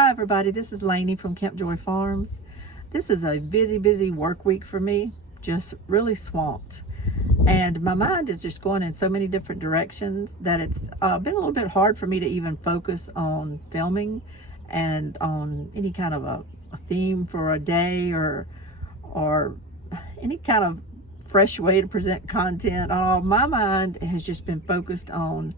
Hi everybody, this is Lainey from Camp Joy Farms. This is a busy work week for me, just really swamped. And my mind is just going in so many different directions that it's been a little bit hard for me to even focus on filming and on any kind of a theme for a day or any kind of fresh way to present content. My mind has just been focused on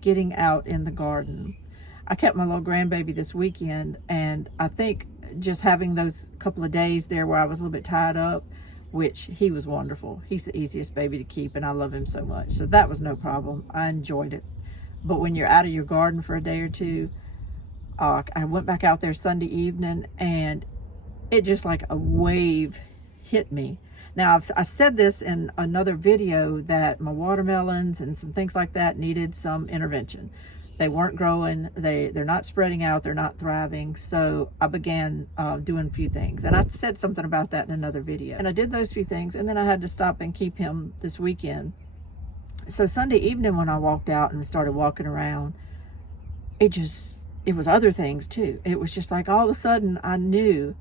getting out in the garden. I kept my little grandbaby this weekend, and I think just having those couple of days there where I was a little bit tied up, which he was wonderful. He's the easiest baby to keep, and I love him so much. So that was no problem. I enjoyed it. But when you're out of your garden for a day or two, I went back out there Sunday evening, and it just like a wave hit me. Now, I said this in another video that my watermelons and some things like that needed some intervention. They weren't growing, they're not spreading out, they're not thriving. So I began doing a few things. And I said something about that in another video. And I did those few things, and then I had to stop and keep him this weekend. So Sunday evening when I walked out and started walking around, it was other things too. It was just like all of a sudden I knew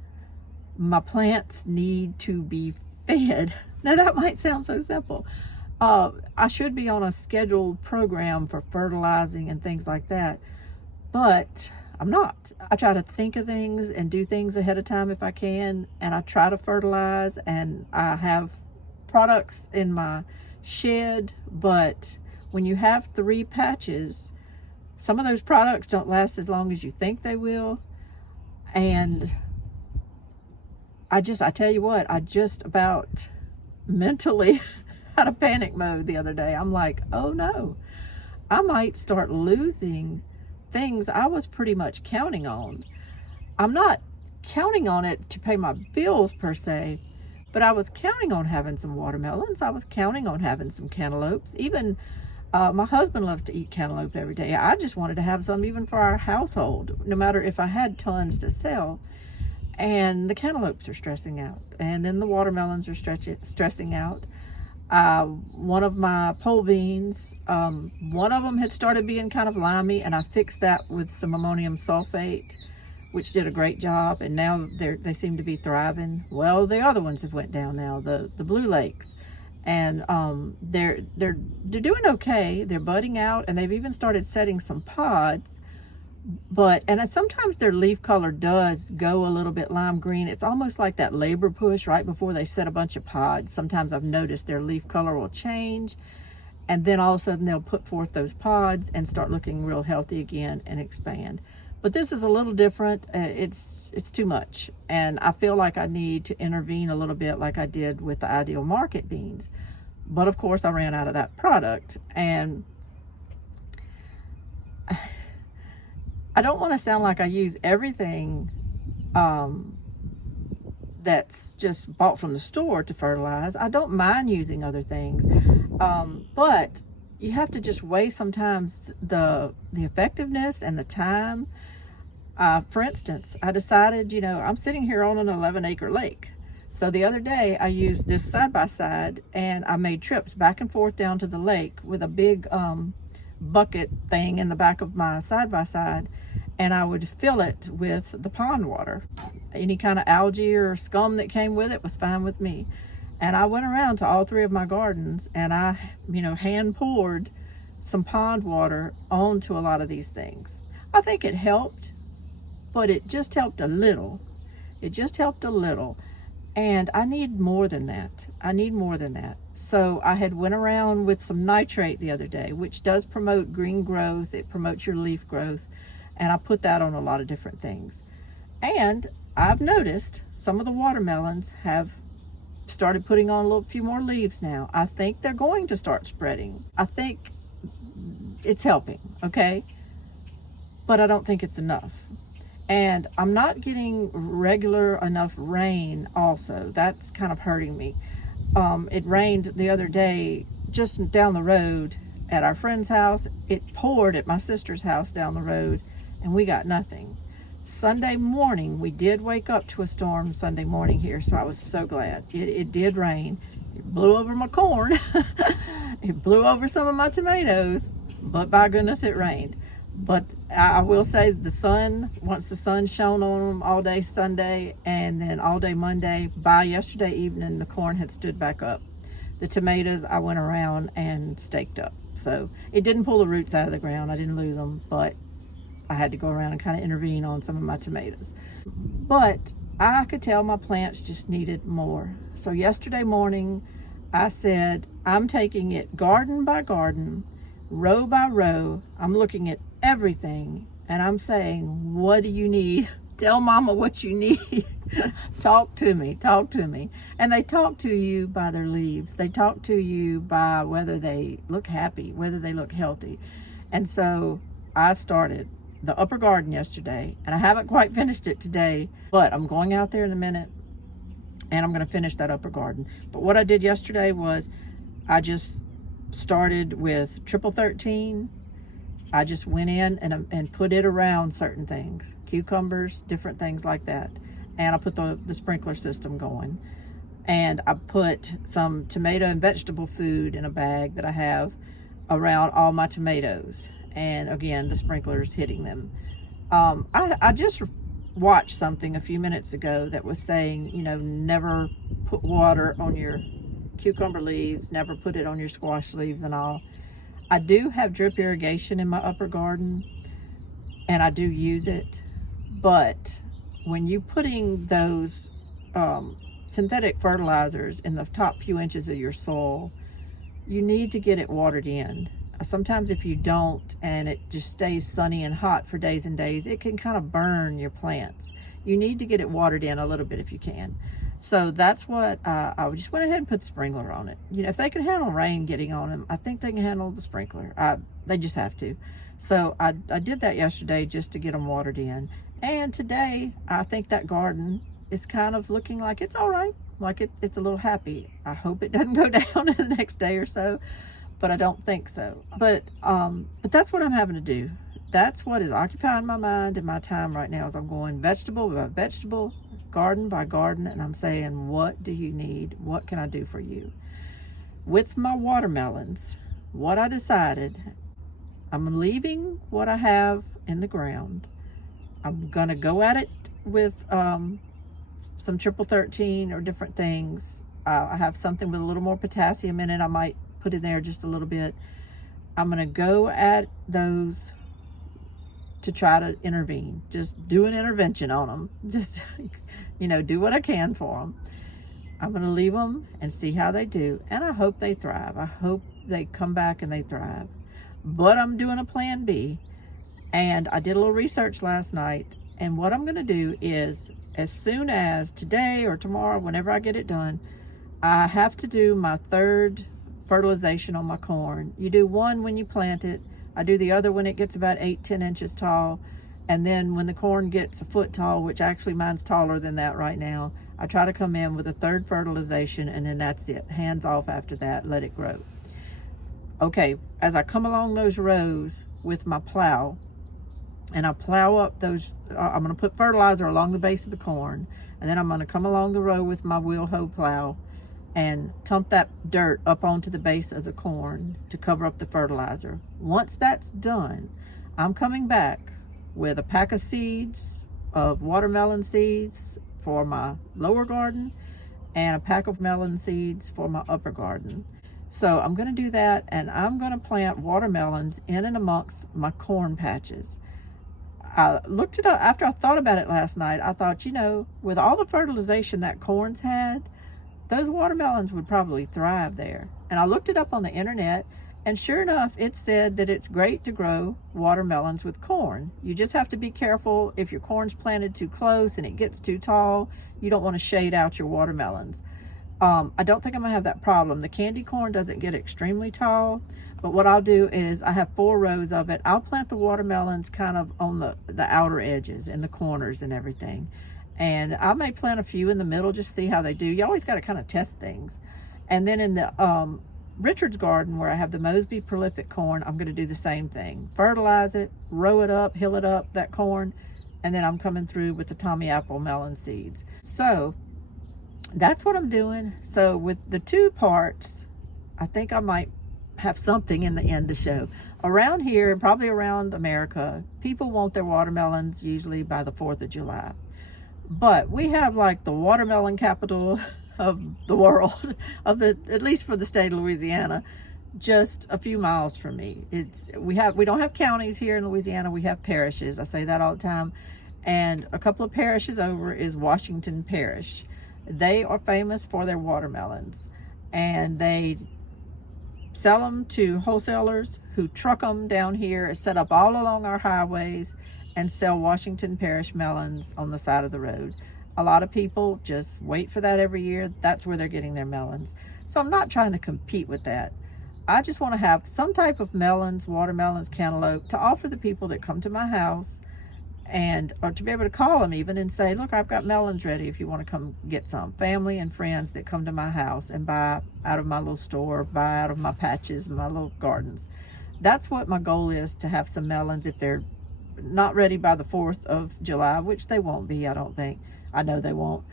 my plants need to be fed. Now that might sound so simple. I should be on a scheduled program for fertilizing and things like that, but I'm not. I try to think of things and do things ahead of time if I can, and I try to fertilize, and I have products in my shed, but when you have 3 patches, some of those products don't last as long as you think they will. And I tell you what, I just about mentally out of panic mode the other day. I'm like, oh no, I might start losing things I was pretty much counting on. I'm not counting on it to pay my bills per se, but I was counting on having some watermelons. I was counting on having some cantaloupes. Even my husband loves to eat cantaloupe every day. I just wanted to have some even for our household, no matter if I had tons to sell. And the cantaloupes are stressing out, and then the watermelons are stressing out. One of my pole beans, one of them had started being kind of limey, and I fixed that with some ammonium sulfate, which did a great job, and now they seem to be thriving. Well, the other ones have went down now, the blue lakes, and they're doing okay. They're budding out, and they've even started setting some pods. And sometimes their leaf color does go a little bit lime green. It's almost like that labor push right before they set a bunch of pods. Sometimes I've noticed their leaf color will change, and then all of a sudden they'll put forth those pods and start looking real healthy again and expand. But this is a little different. It's too much, and I feel like I need to intervene a little bit like I did with the Ideal Market beans. But of course I ran out of that product, and I don't want to sound like I use everything that's just bought from the store to fertilize. I don't mind using other things, but you have to just weigh sometimes the effectiveness and the time. For instance, I decided, I'm sitting here on an 11-acre lake. So the other day I used this side-by-side, and I made trips back and forth down to the lake with a big bucket thing in the back of my side-by-side, and I would fill it with the pond water. Any kind of algae or scum that came with it was fine with me. And I went around to all 3 of my gardens, and I hand poured some pond water onto a lot of these things. I think it helped, but it just helped a little. And I need more than that. So I had went around with some nitrate the other day, which does promote green growth. It promotes your leaf growth. And I put that on a lot of different things. And I've noticed some of the watermelons have started putting on a few more leaves now. I think they're going to start spreading. I think it's helping, okay? But I don't think it's enough. And I'm not getting regular enough rain also. That's kind of hurting me. It rained the other day just down the road at our friend's house. It poured at my sister's house down the road, and we got nothing. Sunday morning, we did wake up to a storm Sunday morning here, so I was so glad. It did rain. It blew over my corn. It blew over some of my tomatoes, but by goodness it rained. But I will say once the sun shone on them all day Sunday and then all day Monday, by yesterday evening, the corn had stood back up. The tomatoes I went around and staked up. So it didn't pull the roots out of the ground. I didn't lose them, but I had to go around and kind of intervene on some of my tomatoes. But I could tell my plants just needed more. So yesterday morning, I said, I'm taking it garden by garden, row by row. I'm looking at everything and I'm saying, what do you need? Tell mama what you need. Talk to me. And they talk to you by their leaves. They talk to you by whether they look happy, whether they look healthy. And so I started the upper garden yesterday, and I haven't quite finished it today, but I'm going out there in a minute and I'm going to finish that upper garden. But what I did yesterday was I just started with 13. I just went in and put it around certain things, cucumbers, different things like that. And I put the sprinkler system going. And I put some tomato and vegetable food in a bag that I have around all my tomatoes. And again, the sprinklers hitting them. I just watched something a few minutes ago that was saying, never put water on your cucumber leaves, never put it on your squash leaves and all. I do have drip irrigation in my upper garden, and I do use it, but when you're putting those synthetic fertilizers in the top few inches of your soil, you need to get it watered in. Sometimes if you don't and it just stays sunny and hot for days and days, it can kind of burn your plants. You need to get it watered in a little bit if you can. So that's what I just went ahead and put sprinkler on it. If they can handle rain getting on them, I think they can handle the sprinkler. They just have to. So I did that yesterday just to get them watered in. And today, I think that garden is kind of looking like it's all right. Like it's a little happy. I hope it doesn't go down in the next day or so, but I don't think so. But that's what I'm having to do. That's what is occupying my mind and my time right now, is I'm going vegetable by vegetable, garden by garden, and I'm saying, what do you need? What can I do for you? With my watermelons, what I decided, I'm leaving what I have in the ground. I'm gonna go at it with some 13 or different things. I have something with a little more potassium in it. I might put in there just a little bit. I'm gonna go at those to try to intervene, just do an intervention on them, just do what I can for them. I'm going to leave them and see how they do, and I hope they thrive. I hope they come back and they thrive. But I'm doing a plan B, and I did a little research last night, and what I'm going to do is, as soon as today or tomorrow, whenever I get it done, I have to do my third fertilization on my corn. You do one when you plant it. I do the other when it gets about 8-10 inches tall. And then when the corn gets a foot tall, which actually mine's taller than that right now, I try to come in with a third fertilization, and then that's it. Hands off after that, let it grow. Okay, as I come along those rows with my plow, and I plow up those, I'm going to put fertilizer along the base of the corn, and then I'm going to come along the row with my wheel hoe plow and dump that dirt up onto the base of the corn to cover up the fertilizer. Once that's done, I'm coming back with a pack of seeds, of watermelon seeds for my lower garden, and a pack of melon seeds for my upper garden. So I'm going to do that, and I'm going to plant watermelons in and amongst my corn patches. I looked it up after I thought about it last night. I thought, with all the fertilization that corn's had, those watermelons would probably thrive there. And I looked it up on the internet, and sure enough, it said that it's great to grow watermelons with corn. You just have to be careful if your corn's planted too close and it gets too tall. You don't want to shade out your watermelons. I don't think I'm gonna have that problem. The candy corn doesn't get extremely tall, but what I'll do is I have 4 rows of it. I'll plant the watermelons kind of on the outer edges and the corners and everything. And I may plant a few in the middle, just see how they do. You always got to kind of test things. And then in the Richard's garden, where I have the Mosby prolific corn, I'm going to do the same thing. Fertilize it, row it up, hill it up, that corn, and then I'm coming through with the Tommy apple melon seeds. So that's what I'm doing. So with the 2 parts, I think I might have something in the end to show. Around here, and probably around America, people want their watermelons usually by the 4th of July. But we have like the watermelon capital of the world, at least for the state of Louisiana, just a few miles from me. We don't have counties here in Louisiana, we have parishes. I say that all the time. And a couple of parishes over is Washington Parish. They are famous for their watermelons, and they sell them to wholesalers who truck them down here, set up all along our highways, and sell Washington Parish melons on the side of the road. A lot of people just wait for that every year. That's where they're getting their melons. So I'm not trying to compete with that. I just want to have some type of melons, watermelons, cantaloupe to offer the people that come to my house, or to be able to call them even and say, look, I've got melons ready if you want to come get some. Family and friends that come to my house and buy out of my little store, buy out of my patches, my little gardens. That's what my goal is, to have some melons if they're not ready by the 4th of July, which they won't be, I don't think. I know they won't.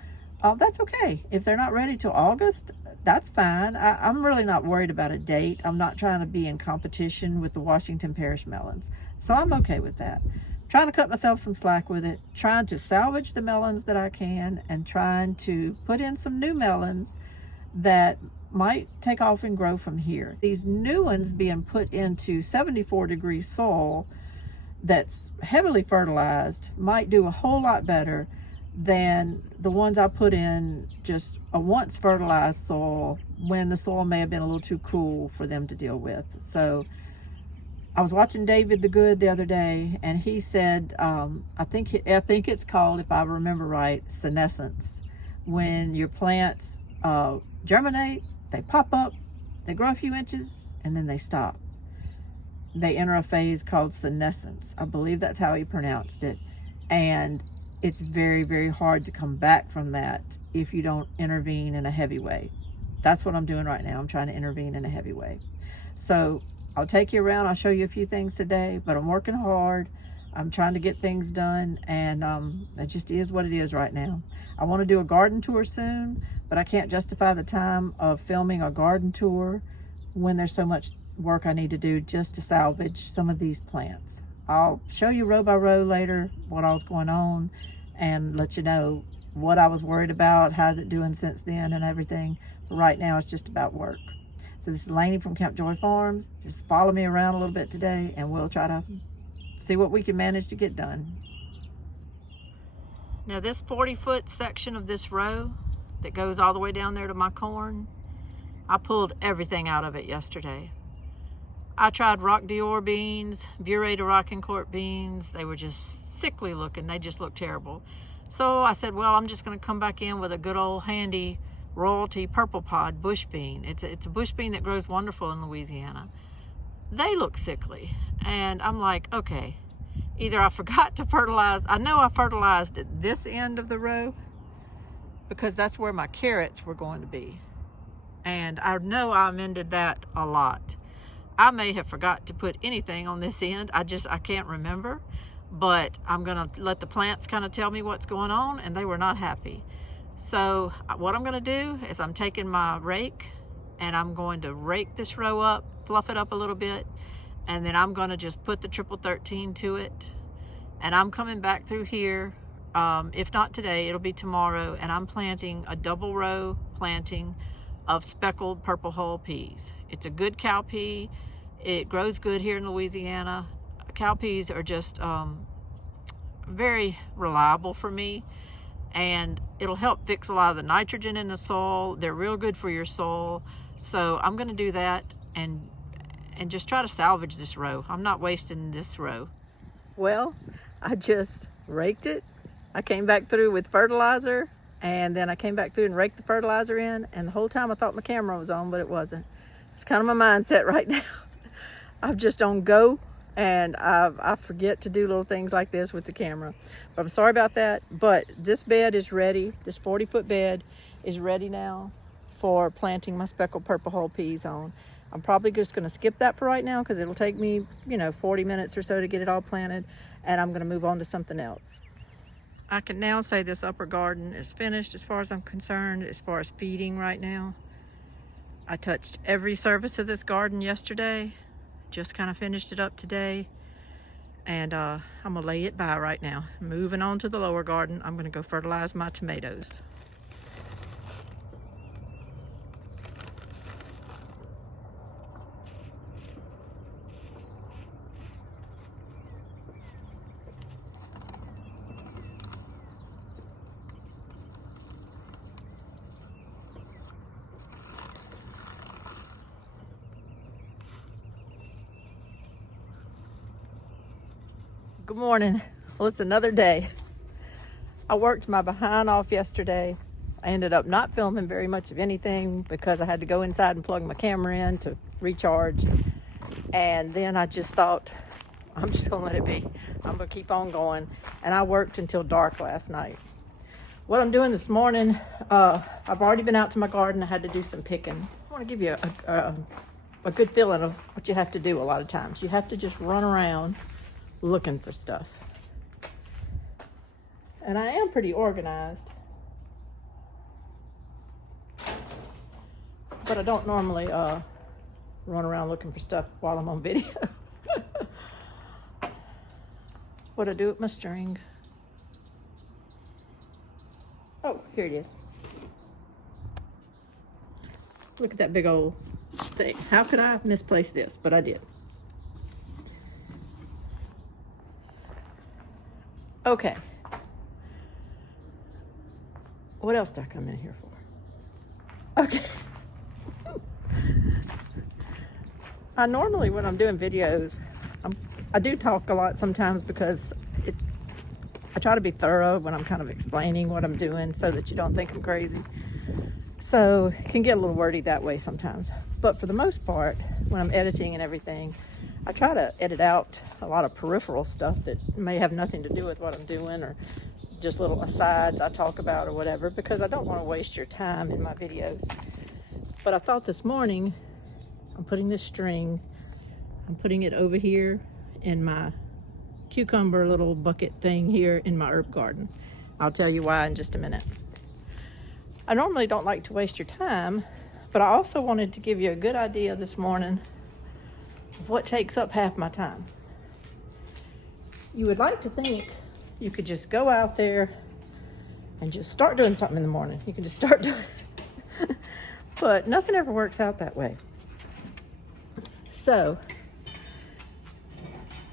That's okay. If they're not ready till August, that's fine. I'm really not worried about a date. I'm not trying to be in competition with the Washington Parish melons. So I'm okay with that. Trying to cut myself some slack with it, trying to salvage the melons that I can, and trying to put in some new melons that might take off and grow from here. These new ones being put into 74-degree soil that's heavily fertilized might do a whole lot better than the ones I put in just a once fertilized soil, when the soil may have been a little too cool for them to deal with. So I was watching David the Good the other day, and he said, I think it's called, if I remember right, senescence. When your plants germinate, they pop up, they grow a few inches, and then they stop. They enter a phase called senescence. I believe that's how he pronounced it. And it's very, very hard to come back from that if you don't intervene in a heavy way. That's what I'm doing right now. I'm trying to intervene in a heavy way. So I'll take you around. I'll show you a few things today, but I'm working hard. I'm trying to get things done, and it just is what it is right now. I want to do a garden tour soon, but I can't justify the time of filming a garden tour when there's so much work I need to do just to salvage some of these plants. I'll show you row by row later what all's going on, and let you know what I was worried about, how's it doing since then, and everything. But right now it's just about work. So this is Lainey from Camp Joy Farms. Just follow me around a little bit today, and we'll try to see what we can manage to get done. Now this 40-foot section of this row that goes all the way down there to my corn, I pulled everything out of it yesterday. I tried Rock Dior beans, Burey de Rockincourt beans. They were just sickly looking. They just looked terrible. So I said, well, I'm just going to come back in with a good old handy Royalty Purple Pod bush bean. It's a bush bean that grows wonderful in Louisiana. They look sickly, and I'm like, okay, either I forgot to fertilize. I know I fertilized at this end of the row because that's where my carrots were going to be, and I know I amended that a lot. I may have forgot to put anything on this end. I can't remember, but I'm gonna let the plants kind of tell me what's going on, and they were not happy. So what I'm gonna do is I'm taking my rake, and I'm going to rake this row up, fluff it up a little bit, and then I'm gonna just put the triple 13 to it, and I'm coming back through here. If not today, it'll be tomorrow, and I'm planting a double row planting of speckled purple hull peas. It's a good cow pea. It grows good here in Louisiana. Cow peas are just very reliable for me, and it'll help fix a lot of the nitrogen in the soil. They're real good for your soil. So I'm going to do that and just try to salvage this row. I'm not wasting this row. Well, I just raked it. I came back through with fertilizer, and then I came back through and raked the fertilizer in, and the whole time I thought my camera was on, but it wasn't. It's kind of my mindset right now. I'm just on go, and I forget to do little things like this with the camera. But I'm sorry about that. But this bed is ready. This 40-foot bed is ready now for planting my speckled purple hull peas on. I'm probably just going to skip that for right now because it'll take me, 40 minutes or so to get it all planted, and I'm going to move on to something else. I can now say this upper garden is finished as far as I'm concerned, as far as feeding right now. I touched every surface of this garden yesterday, just kind of finished it up today, and I'm gonna lay it by right now. Moving on to the lower garden, I'm gonna go fertilize my tomatoes. Good morning. Well, it's another day. I worked my behind off yesterday. I ended up not filming very much of anything because I had to go inside and plug my camera in to recharge. And then I just thought, I'm just gonna let it be. I'm gonna keep on going. And I worked until dark last night. What I'm doing this morning, I've already been out to my garden. I had to do some picking. I wanna give you a good feeling of what you have to do a lot of times. You have to just run around looking for stuff. And I am pretty organized, but I don't normally run around looking for stuff while I'm on video. What I do with my string? Oh, here it is. Look at that big old thing. How could I misplace this? But I did. Okay. What else did I come in here for? Okay. I normally, when I'm doing videos, I do talk a lot sometimes because I try to be thorough when I'm kind of explaining what I'm doing so that you don't think I'm crazy. So it can get a little wordy that way sometimes. But for the most part, when I'm editing and everything, I try to edit out a lot of peripheral stuff that may have nothing to do with what I'm doing, or just little asides I talk about or whatever, because I don't want to waste your time in my videos. But I thought this morning, I'm putting this string, I'm putting it over here in my cucumber little bucket thing here in my herb garden. I'll tell you why in just a minute. I normally don't like to waste your time, but I also wanted to give you a good idea this morning of what takes up half my time. You would like to think you could just go out there and just start doing something in the morning. You can just start doing it. But nothing ever works out that way. So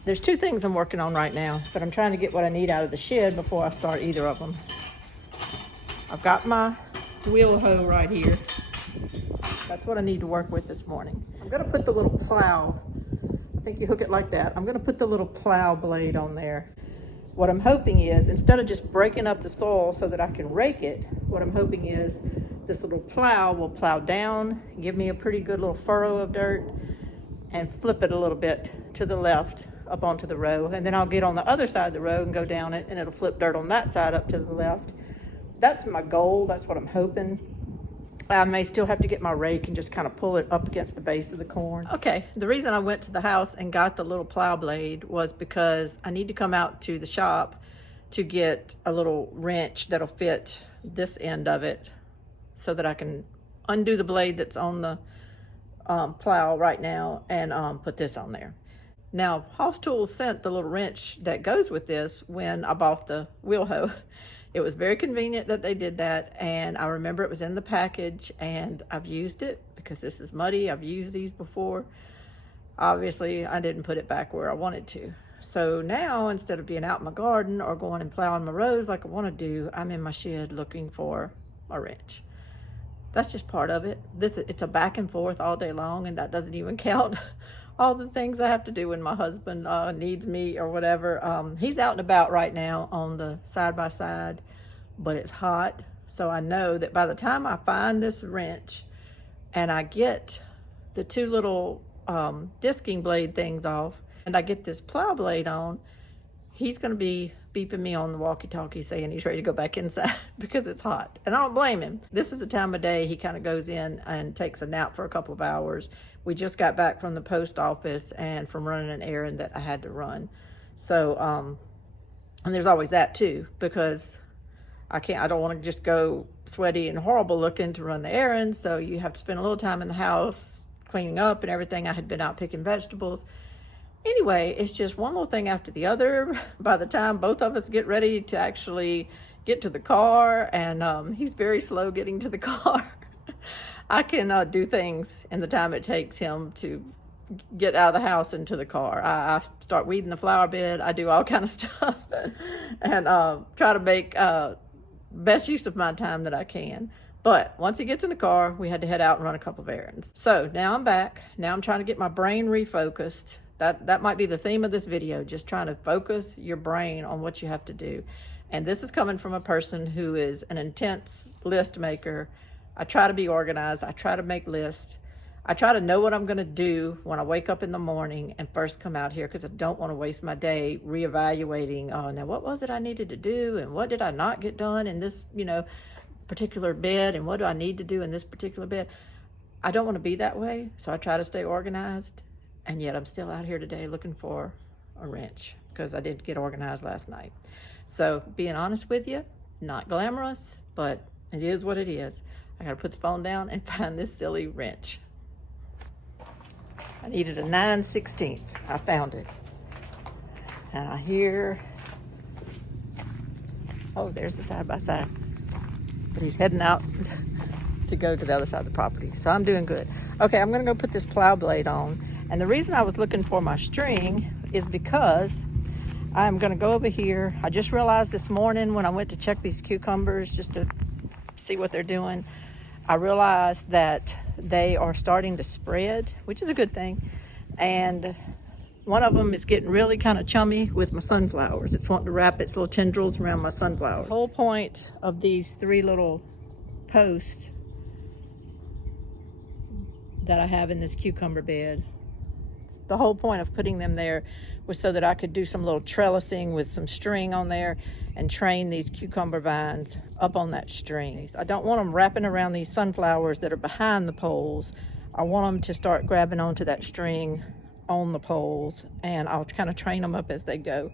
there's two things I'm working on right now, but I'm trying to get what I need out of the shed before I start either of them. I've got my wheel hoe right here. That's what I need to work with this morning. I'm gonna put the little plow, I think you hook it like that. I'm gonna put the little plow blade on there. What I'm hoping is, instead of just breaking up the soil so that I can rake it, what I'm hoping is this little plow will plow down, give me a pretty good little furrow of dirt, and flip it a little bit to the left up onto the row. And then I'll get on the other side of the row and go down it, and it'll flip dirt on that side up to the left. That's my goal. That's what I'm hoping. I may still have to get my rake and just kind of pull it up against the base of the corn. Okay, the reason I went to the house and got the little plow blade was because I need to come out to the shop to get a little wrench that'll fit this end of it so that I can undo the blade that's on the plow right now and put this on there. Now, Hoss Tools sent the little wrench that goes with this when I bought the wheel hoe. It was very convenient that they did that, and I remember it was in the package, and I've used it because this is muddy. I've used these before. Obviously, I didn't put it back where I wanted to. So now, instead of being out in my garden or going and plowing my rows like I want to do, I'm in my shed looking for a wrench. That's just part of it. It's a back and forth all day long, and that doesn't even count all the things I have to do when my husband needs me or whatever. He's out and about right now on the side-by-side, but it's hot. So I know that by the time I find this wrench and I get the two little disking blade things off and I get this plow blade on, he's gonna be beeping me on the walkie-talkie saying he's ready to go back inside because it's hot. And I don't blame him. This is the time of day he kind of goes in and takes a nap for a couple of hours. We just got back from the post office and from running an errand that I had to run. So, and there's always that too, because I don't want to just go sweaty and horrible looking to run the errands. So you have to spend a little time in the house cleaning up and everything. I had been out picking vegetables. Anyway, it's just one little thing after the other. By the time both of us get ready to actually get to the car, and he's very slow getting to the car. I can do things in the time it takes him to get out of the house into the car. I start weeding the flower bed. I do all kind of stuff and try to make best use of my time that I can. But once he gets in the car, we had to head out and run a couple of errands. So now I'm back. Now I'm trying to get my brain refocused. That might be the theme of this video, just trying to focus your brain on what you have to do. And this is coming from a person who is an intense list maker. I try to be organized. I try to make lists. I try to know what I'm going to do when I wake up in the morning and first come out here, because I don't want to waste my day reevaluating, oh, now what was it I needed to do, and what did I not get done in this, particular bed, and what do I need to do in this particular bed. I don't want to be that way, so I try to stay organized. And yet I'm still out here today looking for a wrench, because I did get organized last night. So being honest with you, not glamorous, but it is what it is. I got to put the phone down and find this silly wrench. I needed a 9/16. I found it. And I hear, oh, there's the side-by-side. But he's heading out to go to the other side of the property. So I'm doing good. Okay, I'm going to go put this plow blade on. And the reason I was looking for my string is because I'm going to go over here. I just realized this morning when I went to check these cucumbers just to see what they're doing, I realized that they are starting to spread, which is a good thing. And one of them is getting really kind of chummy with my sunflowers. It's wanting to wrap its little tendrils around my sunflowers. The whole point of these 3 little posts that I have in this cucumber bed, the whole point of putting them there was so that I could do some little trellising with some string on there and train these cucumber vines up on that string. I don't want them wrapping around these sunflowers that are behind the poles. I want them to start grabbing onto that string on the poles, and I'll kind of train them up as they go.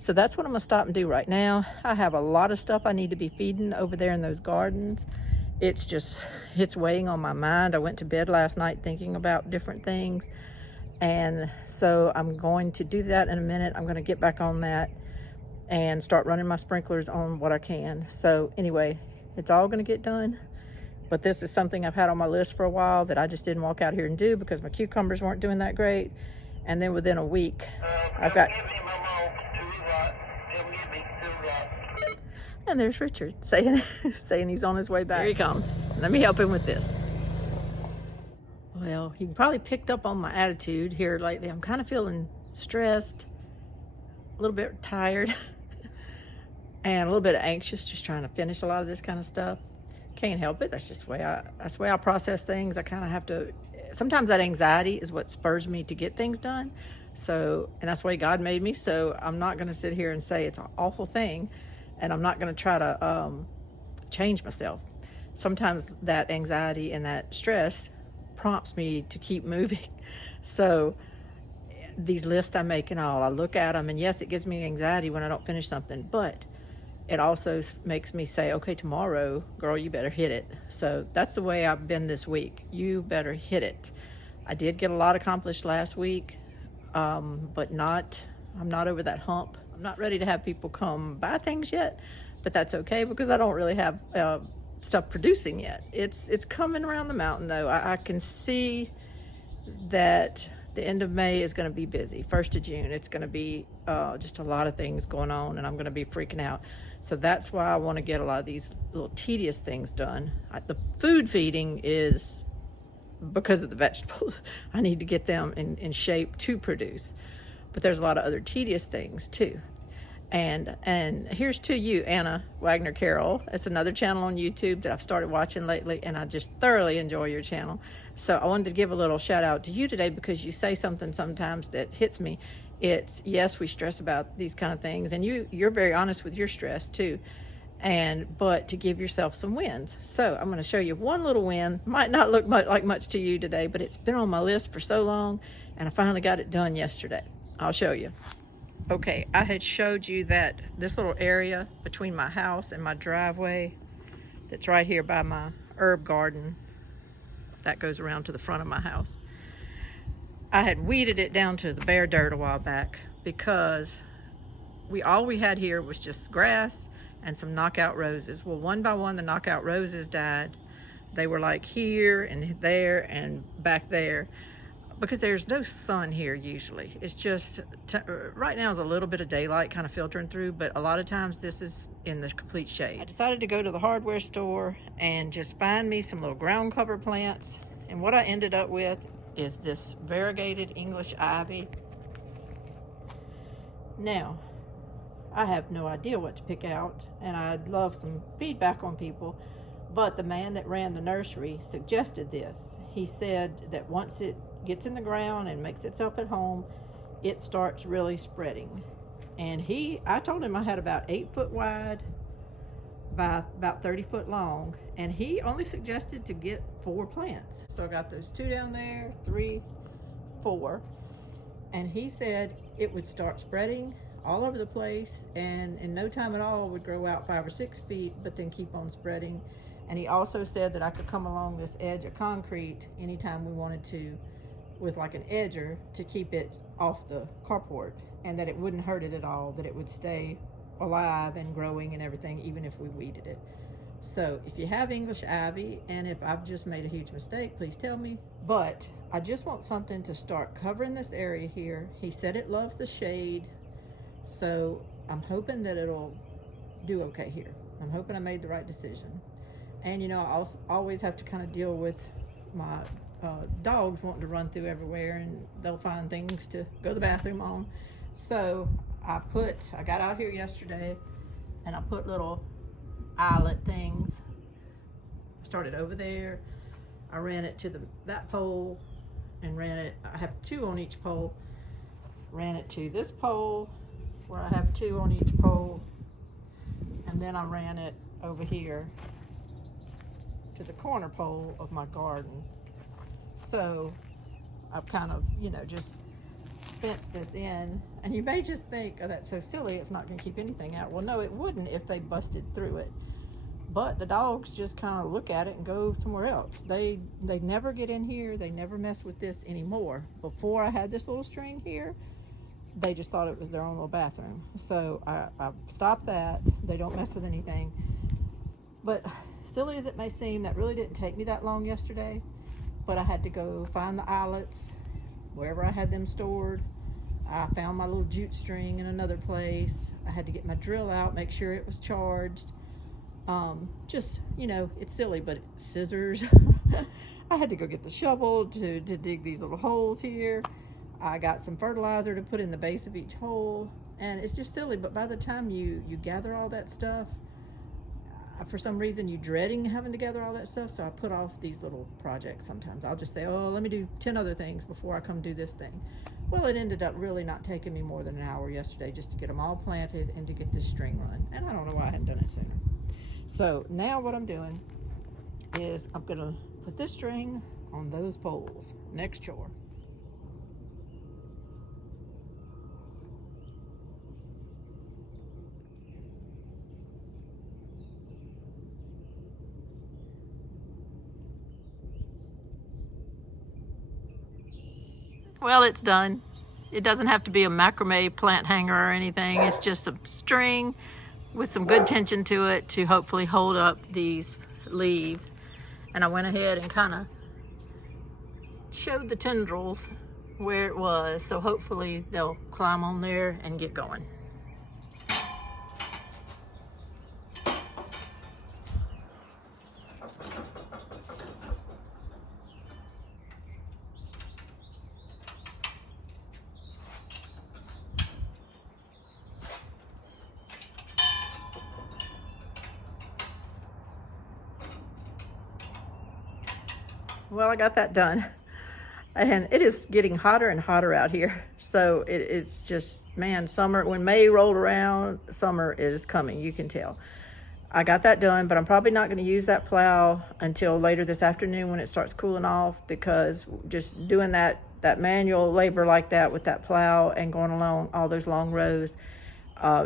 So that's what I'm gonna stop and do right now. I have a lot of stuff I need to be feeding over there in those gardens. It's weighing on my mind. I went to bed last night thinking about different things. And so I'm going to do that in a minute. I'm going to get back on that and start running my sprinklers on what I can. So anyway, it's all going to get done. But this is something I've had on my list for a while that I just didn't walk out here and do because my cucumbers weren't doing that great. And then within a week, I've got... And there's Richard saying he's on his way back. Here he comes. Let me help him with this. Well, you probably picked up on my attitude here lately. I'm kind of feeling stressed, a little bit tired, and a little bit anxious, just trying to finish a lot of this kind of stuff. Can't help it. That's just the way I process things. I kind of have to, sometimes that anxiety is what spurs me to get things done. So, and that's the way God made me. So I'm not going to sit here and say it's an awful thing, and I'm not going to try to change myself. Sometimes that anxiety and that stress prompts me to keep moving. So these lists I make and all, I look at them, and yes, it gives me anxiety when I don't finish something, but it also makes me say, okay, tomorrow, girl, you better hit it. So that's the way I've been this week. You better hit it. I did get a lot accomplished last week, but I'm not over that hump. I'm not ready to have people come buy things yet, but that's okay because I don't really have stuff producing yet. It's coming around the mountain though. I can see that the end of May is going to be busy. 1st of June, it's going to be just a lot of things going on, and I'm going to be freaking out. So that's why I want to get a lot of these little tedious things done. The food feeding is because of the vegetables. I need to get them in shape to produce. But there's a lot of other tedious things too. And here's to you, Anna Wagner Carroll. It's another channel on YouTube that I've started watching lately, and I just thoroughly enjoy your channel. So I wanted to give a little shout out to you today because you say something sometimes that hits me. It's, yes, we stress about these kind of things, and you're very honest with your stress too. But to give yourself some wins. So I'm going to show you one little win. Might not look like much to you today, but it's been on my list for so long, and I finally got it done yesterday. I'll show you. Okay, I had showed you that this little area between my house and my driveway that's right here by my herb garden that goes around to the front of my house. I had weeded it down to the bare dirt a while back because all we had here was just grass and some knockout roses. Well, one by one the knockout roses died. They were like here and there and back there because there's no sun here usually. It's just right now is a little bit of daylight kind of filtering through, but a lot of times this is in the complete shade. I decided to go to the hardware store and just find me some little ground cover plants, and what I ended up with is this Variegated English Ivy. Now, I have no idea what to pick out, and I'd love some feedback on people, but the man that ran the nursery suggested this. He said that once it gets in the ground and makes itself at home, it starts really spreading. And I told him I had about 8 foot wide by about 30 foot long, and he only suggested to get 4 plants. So I got those 2 down there, 3, 4, and he said it would start spreading all over the place, and in no time at all would grow out 5 or 6 feet, but then keep on spreading. And he also said that I could come along this edge of concrete anytime we wanted to with like an edger to keep it off the carport, and that it wouldn't hurt it at all, that it would stay alive and growing and everything even if we weeded it. So if you have English ivy, and if I've just made a huge mistake, please tell me, but I just want something to start covering this area here. He said it loves the shade, so I'm hoping that it'll do okay here. I'm hoping I made the right decision. And you know, I always have to kind of deal with my dogs wanting to run through everywhere, and they'll find things to go to the bathroom on. So I got out here yesterday and I put little eyelet things. I started over there. I ran it to that pole and ran it. I have 2 on each pole. Ran it to this pole where I have 2 on each pole, and then I ran it over here to the corner pole of my garden. So I've kind of, you know, just fenced this in, and you may just think, oh, that's so silly, it's not going to keep anything out. Well, no, it wouldn't if they busted through it, but the dogs just kind of look at it and go somewhere else. They never get in here. They never mess with this anymore. Before I had this little string here, they just thought it was their own little bathroom. So I stopped that. They don't mess with anything. But silly as it may seem, that really didn't take me that long yesterday. But I had to go find the eyelets wherever I had them stored. I found my little jute string in another place. I had to get my drill out, make sure it was charged. Just, you know, it's silly, but scissors. I had to go get the shovel to dig these little holes here. I got some fertilizer to put in the base of each hole, and it's just silly. But by the time you gather all that stuff, for some reason you dreading having to gather all that stuff, so I put off these little projects. Sometimes I'll just say, oh, let me do 10 other things before I come do this thing. Well, it ended up really not taking me more than an hour yesterday just to get them all planted and to get this string run, and I don't know why I hadn't done it sooner. So now what I'm doing is I'm gonna put this string on those poles. Next chore. Well, it's done. It doesn't have to be a macrame plant hanger or anything. It's just a string with some good tension to it to hopefully hold up these leaves. And I went ahead and kind of showed the tendrils where it was, so hopefully they'll climb on there and get going. Well, I got that done, and it is getting hotter and hotter out here. So it's just, man, summer, when May rolled around, summer is coming, you can tell. I got that done, but I'm probably not going to use that plow until later this afternoon when it starts cooling off, because just doing that that manual labor like that with that plow and going along all those long rows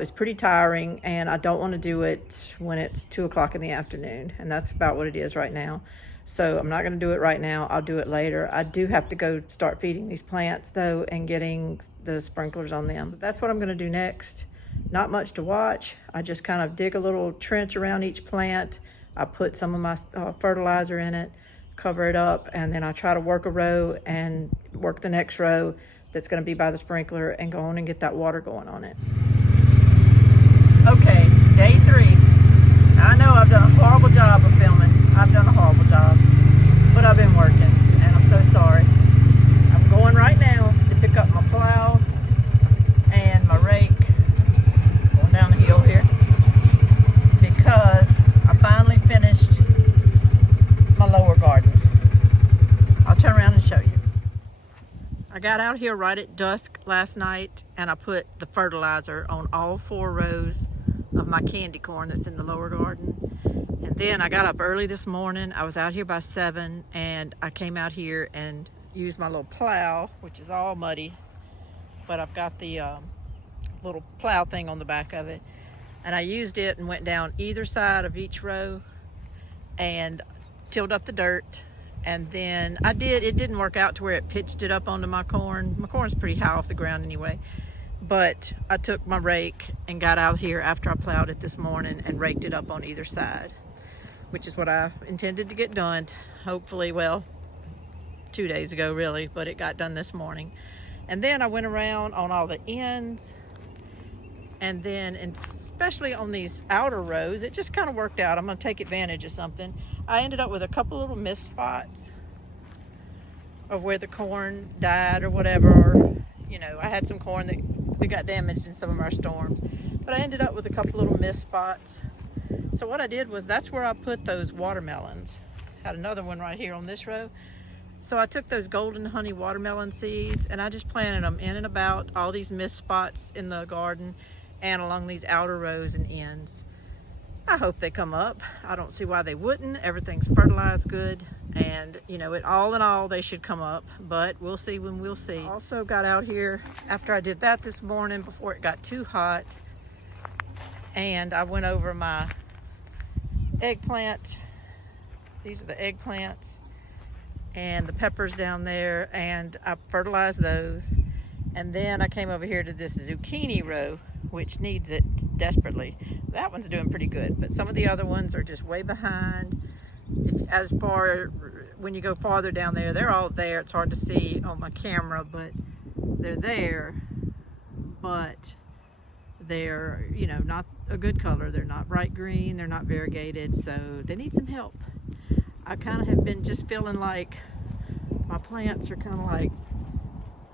is pretty tiring, and I don't want to do it when it's 2 o'clock in the afternoon, and that's about what it is right now. So I'm not going to do it right now. I'll do it later. I do have to go start feeding these plants though and getting the sprinklers on them. So that's what I'm going to do next. Not much to watch. I just kind of dig a little trench around each plant. I put some of my fertilizer in it, cover it up, and then I try to work a row and work the next row that's going to be by the sprinkler and go on and get that water going on it. Okay, day 3. I know I've done a horrible job of filming. I've done a horrible job, but I've been working, and I'm so sorry. I'm going right now to pick up my plow and my rake, going down the hill here, because I finally finished my lower garden. I'll turn around and show you. I got out here right at dusk last night, and I put the fertilizer on all 4 rows of my candy corn that's in the lower garden. And then I got up early this morning. I was out here by 7, and I came out here and used my little plow, which is all muddy, but I've got the little plow thing on the back of it, and I used it and went down either side of each row and tilled up the dirt. And then it didn't work out to where it pitched it up onto my corn. My corn's pretty high off the ground anyway. But I took my rake and got out here after I plowed it this morning and raked it up on either side, which is what I intended to get done. Hopefully, well, 2 days ago really, but it got done this morning. And then I went around on all the ends, and then especially on these outer rows, it just kind of worked out. I'm going to take advantage of something. I ended up with a couple little missed spots of where the corn died or whatever, or, you know, I had some corn that got damaged in some of our storms, but I ended up with a couple little missed spots. So what I did was, that's where I put those watermelons. Had another one right here on this row. So I took those golden honey watermelon seeds and I just planted them in and about all these missed spots in the garden and along these outer rows and ends. I hope they come up. I don't see why they wouldn't. Everything's fertilized good, and you know, all in all they should come up, but we'll see when we'll see. I also got out here after I did that this morning before it got too hot, and I went over my eggplant. These are the eggplants and the peppers down there, and I fertilized those. And then I came over here to this zucchini row, which needs it desperately. That one's doing pretty good, but some of the other ones are just way behind. When you go farther down there, they're all there. It's hard to see on my camera, but they're there, but they're, you know, not a good color. They're not bright green, they're not variegated, so they need some help. I kind of have been just feeling like my plants are kind of like,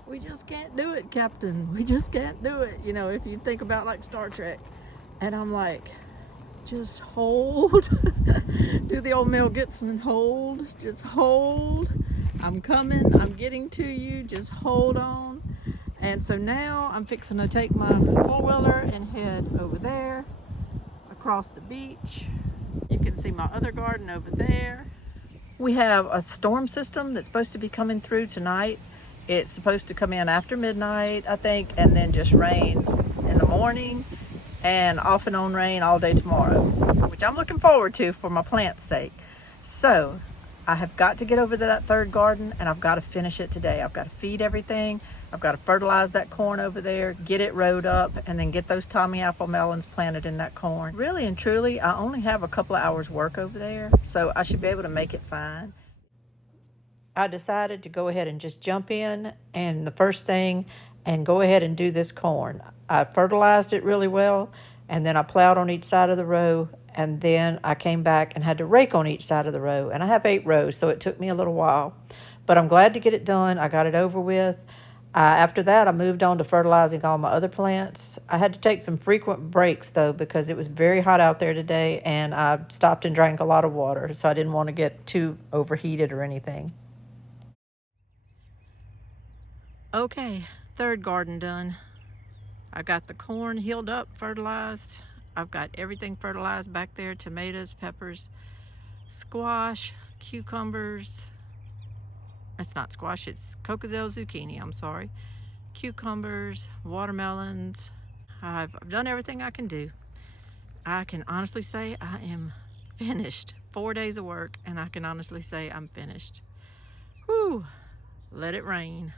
we just can't do it, Captain. We just can't do it. You know, if you think about like Star Trek. And I'm like, just hold. Do the old Mel Gibson hold. Just hold. I'm coming. I'm getting to you. Just hold on. And so now I'm fixing to take my four-wheeler and head over there across the beach. You can see my other garden over there. We have a storm system that's supposed to be coming through tonight. It's supposed to come in after midnight, I think, and then just rain in the morning and off and on rain all day tomorrow, which I'm looking forward to for my plants' sake. So I have got to get over to that third garden, and I've got to finish it today. I've got to feed everything. I've got to fertilize that corn over there, get it rowed up, and then get those Tommy apple melons planted in that corn. Really and truly, I only have a couple of hours work over there, so I should be able to make it fine. I decided to go ahead and just jump in and the first thing and go ahead and do this corn. I fertilized it really well, and then I plowed on each side of the row, and then I came back and had to rake on each side of the row. And I have 8 rows, so it took me a little while, but I'm glad to get it done. I got it over with. After that, I moved on to fertilizing all my other plants. I had to take some frequent breaks, though, because it was very hot out there today, and I stopped and drank a lot of water, so I didn't want to get too overheated or anything. Okay, third garden done. I got the corn healed up, fertilized. I've got everything fertilized back there: tomatoes, peppers, squash, cucumbers, it's not squash, it's Cocozelle zucchini, I'm sorry. Cucumbers, watermelons. I've done everything I can do. I can honestly say I am finished. 4 days of work, and I can honestly say I'm finished. Whew, let it rain.